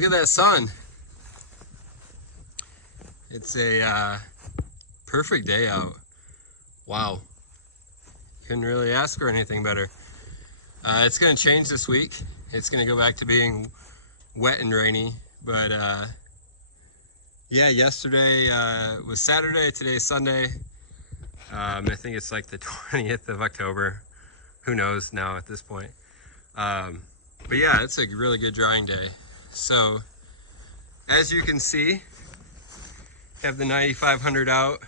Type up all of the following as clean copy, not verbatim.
look at that sun. It's a perfect day out. Wow. Couldn't really ask for anything better. It's going to change this week. It's going to go back to being wet and rainy. But yeah, yesterday was Saturday. Today's Sunday. I think it's like the 20th of October. Who knows now at this point. But yeah, it's a really good drying day. So as you can see, have the 9500 out.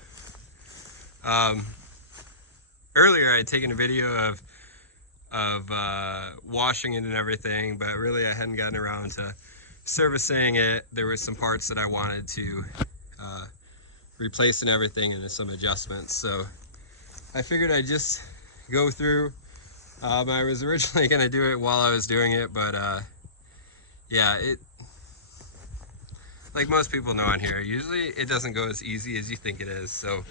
Earlier I had taken a video of washing it and everything, but really I hadn't gotten around to servicing it. There were some parts that I wanted to replace and everything, and some adjustments. So I figured I'd just go through. I was originally going to do it while I was doing it, but yeah, like most people know on here, usually it doesn't go as easy as you think it is. So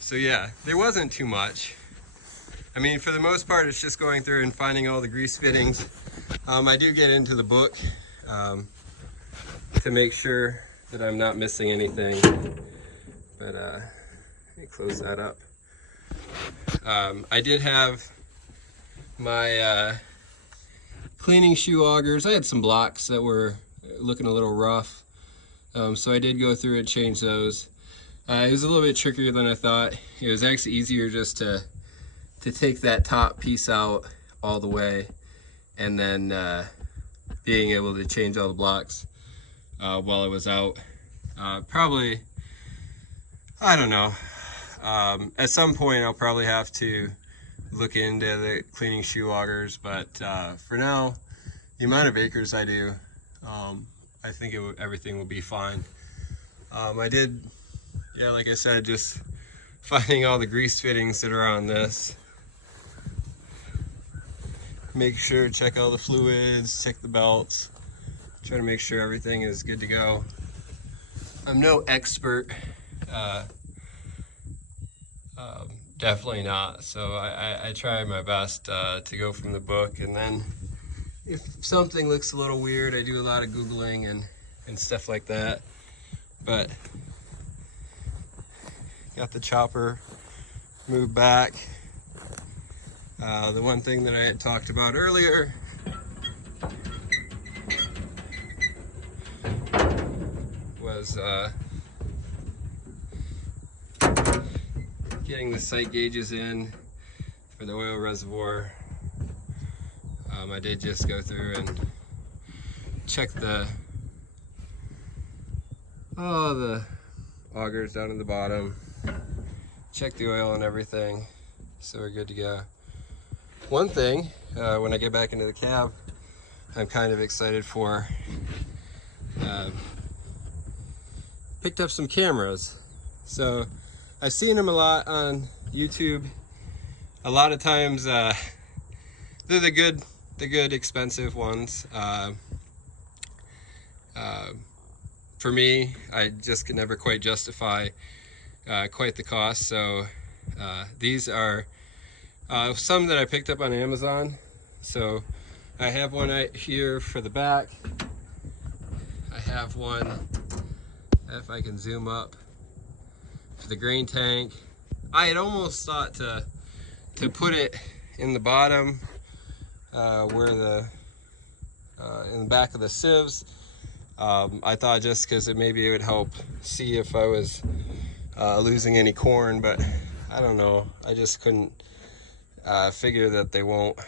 so yeah, there wasn't too much. I mean, for the most part, it's just going through and finding all the grease fittings. I do get into the book to make sure that I'm not missing anything, but let me close that up. I did have my cleaning shoe augers. I had some blocks that were looking a little rough, so I did go through and change those. It was a little bit trickier than I thought. It was actually easier just to take that top piece out all the way, and then being able to change all the blocks while I was out. Probably, I don't know. At some point I'll probably have to look into the cleaning shoe augers, but for now, the amount of acres I do, I think everything will be fine. I did, yeah, like I said, just finding all the grease fittings that are on this. Make sure, check all the fluids, check the belts, try to make sure everything is good to go. I'm no expert. Definitely not. So I try my best to go from the book, and then if something looks a little weird, I do a lot of Googling and stuff like that. But got the chopper moved back. The one thing that I had talked about earlier was getting the sight gauges in for the oil reservoir. I did just go through and check the augers down at the bottom, check the oil and everything, so we're good to go. One thing, when I get back into the cab, I'm kind of excited for, picked up some cameras. So I've seen them a lot on YouTube. A lot of times they're the good expensive ones. For me, I just can never quite justify quite the cost. So these are some that I picked up on Amazon. So I have one right here for the back. I have one, if I can zoom up, for the grain tank. I had almost thought to put it in the bottom where in the back of the sieves. I thought just because maybe it would help see if I was losing any corn, but I don't know. I just couldn't figure that they won't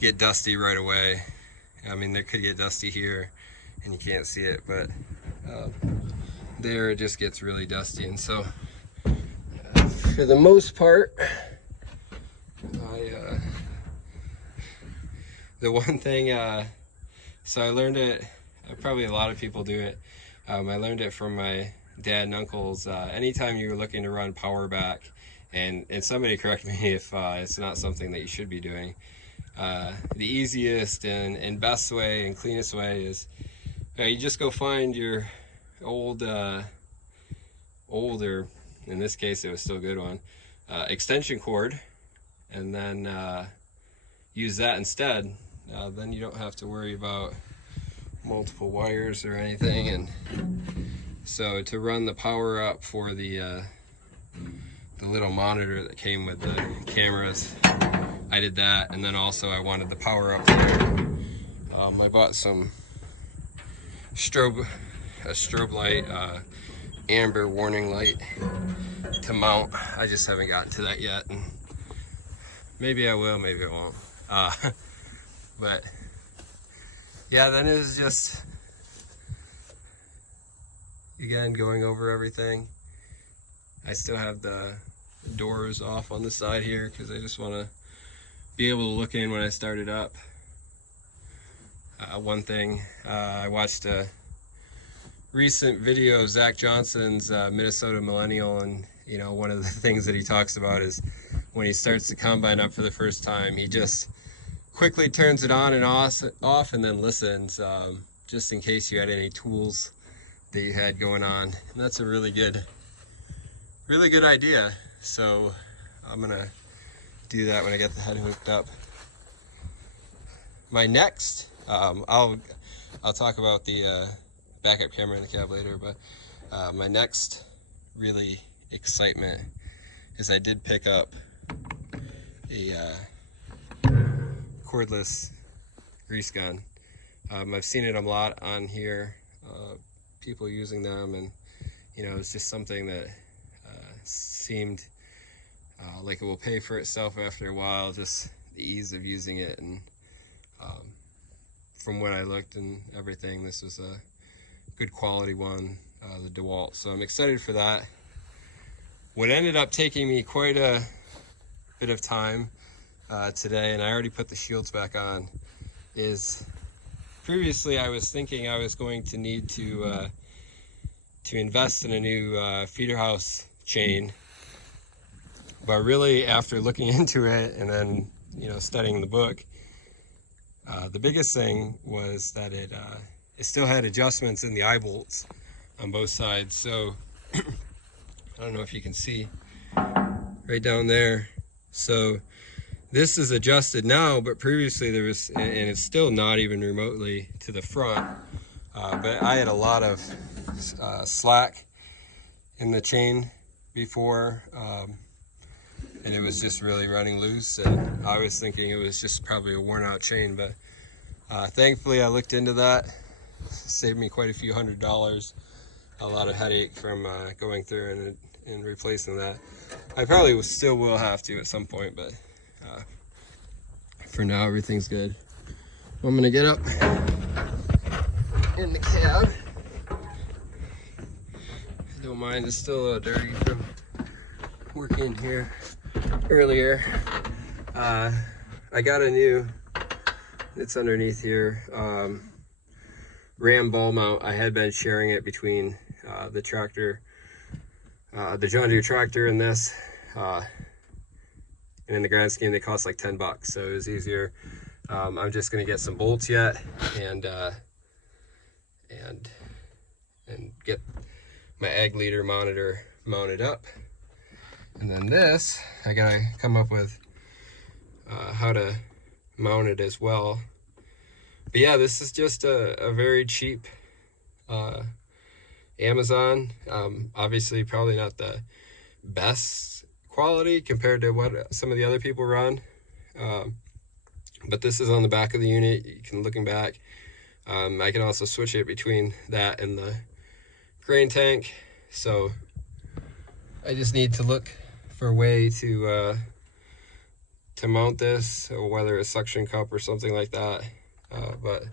get dusty right away. I mean, they could get dusty here and you can't see it, but there it just gets really dusty. And so for the most part, the one thing, so I learned it, probably a lot of people do it, I learned it from my dad and uncles. Anytime you're looking to run power back, and somebody correct me if it's not something that you should be doing, the easiest and best way and cleanest way is you just go find your older, in this case it was still a good one, extension cord, and then use that instead. then you don't have to worry about multiple wires or anything. And so to run the power up for the little monitor that came with the cameras, I did that. And then also I wanted the power up there. I bought some a strobe light, amber warning light to mount. I just haven't gotten to that yet, and maybe I will, maybe I won't. But yeah, then it was just, again, going over everything. I still have the doors off on the side here because I just want to be able to look in when I start it up. One thing, I watched a recent video of Zach Johnson's Minnesota Millennial, and you know, one of the things that he talks about is when he starts the combine up for the first time, he just quickly turns it on and off and then listens, just in case you had any tools that you had going on. And that's a really good idea. So I'm gonna do that when I get the head hooked up. My next, I'll talk about the backup camera in the cab later, but my next really excitement is I did pick up a cordless grease gun. I've seen it a lot on here, people using them, and you know, it's just something that seemed like it will pay for itself after a while, just the ease of using it. And from what I looked and everything, this was a good quality one, the DeWalt. So I'm excited for that. What ended up taking me quite a bit of time today, and I already put the shields back on, is previously I was thinking I was going to need to invest in a new feeder house chain. But really, after looking into it and then, you know, studying the book, the biggest thing was that it still had adjustments in the eye bolts on both sides. So I don't know if you can see right down there. So this is adjusted now, but previously there was, and it's still not even remotely to the front. But I had a lot of slack in the chain before, and it was just really running loose, and I was thinking it was just probably a worn out chain. But thankfully I looked into that, saved me quite a few $100s, a lot of headache from going through and replacing that. I probably still will have to at some point, but for now everything's good. I'm gonna get up in the cab. I don't mind, it's still a little dirty from working here earlier. I got a new, it's underneath here, Ram ball mount. I had been sharing it between the tractor, the John Deere tractor, and this, and in the grand scheme they cost like 10 bucks, so it was easier. I'm just gonna get some bolts yet and get my ag leader monitor mounted up, and then this I gotta come up with how to mount it as well. But yeah, this is just a very cheap Amazon. Obviously probably not the best quality compared to what some of the other people run, but this is on the back of the unit. You can, looking back, I can also switch it between that and the grain tank. So I just need to look for a way to mount this, or whether a suction cup or something like that. But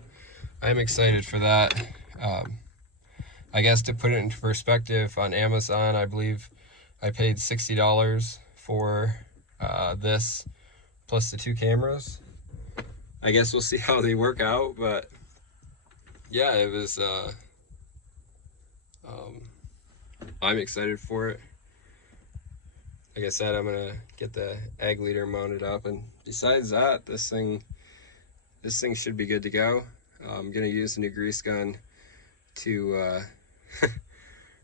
I'm excited for that. I guess to put it into perspective, on Amazon, I believe I paid $60 for this plus the 2 cameras. I guess we'll see how they work out, but yeah, it was I'm excited for it. Like I said, I'm gonna get the ag leader mounted up, and besides that, this thing should be good to go. I'm gonna use a new grease gun to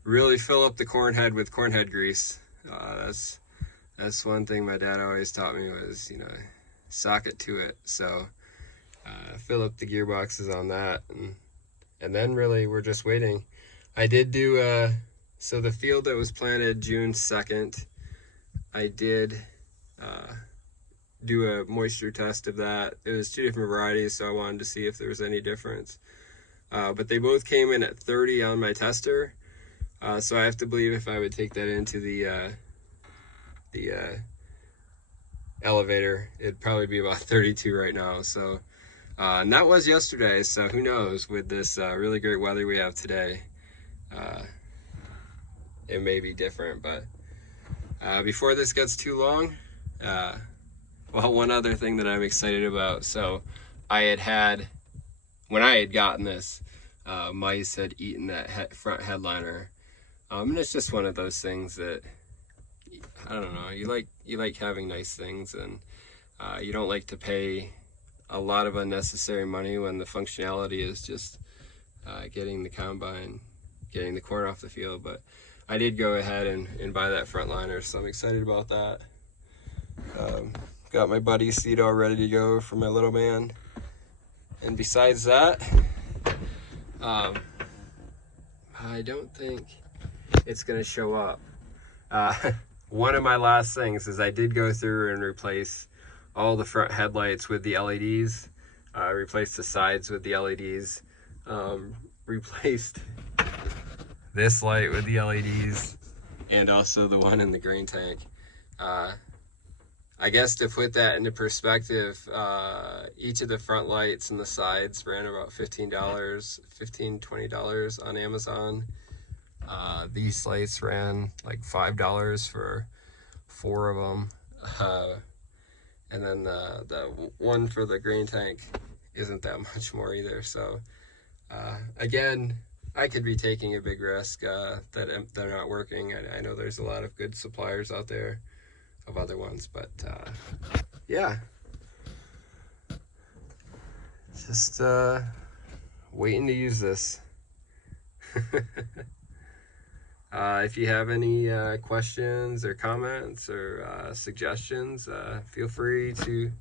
really fill up the corn head with corn head grease. That's one thing my dad always taught me was, you know, sock it to it. So fill up the gearboxes on that, and then really we're just waiting. I did do so the field that was planted June 2nd, I did do a moisture test of that. It was 2 different varieties, so I wanted to see if there was any difference. But they both came in at 30 on my tester, so I have to believe if I would take that into the elevator, it'd probably be about 32 right now. So, and that was yesterday, so who knows, with this really great weather we have today, it may be different. But before this gets too long, well, one other thing that I'm excited about. So when I had gotten this, mice had eaten that front headliner. And it's just one of those things that, I don't know, you like having nice things, and you don't like to pay a lot of unnecessary money when the functionality is just getting the combine, getting the corn off the field. But I did go ahead and buy that front liner, so I'm excited about that. Got my buddy's seat all ready to go for my little man. And besides that, I don't think it's gonna show up. One of my last things is I did go through and replace all the front headlights with the LEDs, replaced the sides with the LEDs, replaced this light with the LEDs, and also the one in the grain tank. I guess to put that into perspective, each of the front lights and the sides ran about $20 on Amazon. These lights ran like $5 for 4 of them. And then the one for the grain tank isn't that much more either. So again, I could be taking a big risk that they're not working. I know there's a lot of good suppliers out there of other ones, but yeah, just waiting to use this. If you have any questions or comments or suggestions, feel free to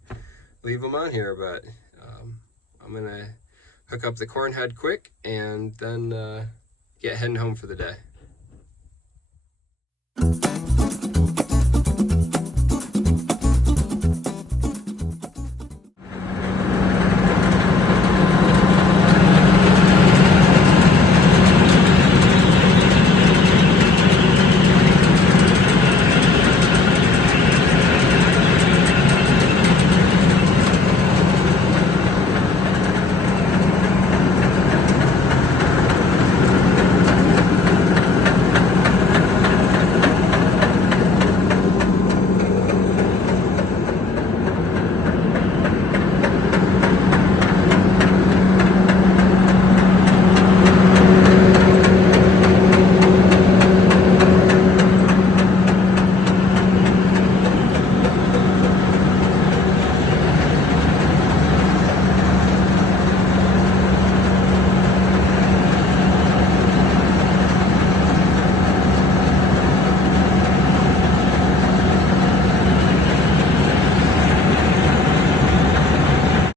leave them on here. But I'm gonna hook up the corn head quick and then get heading home for the day.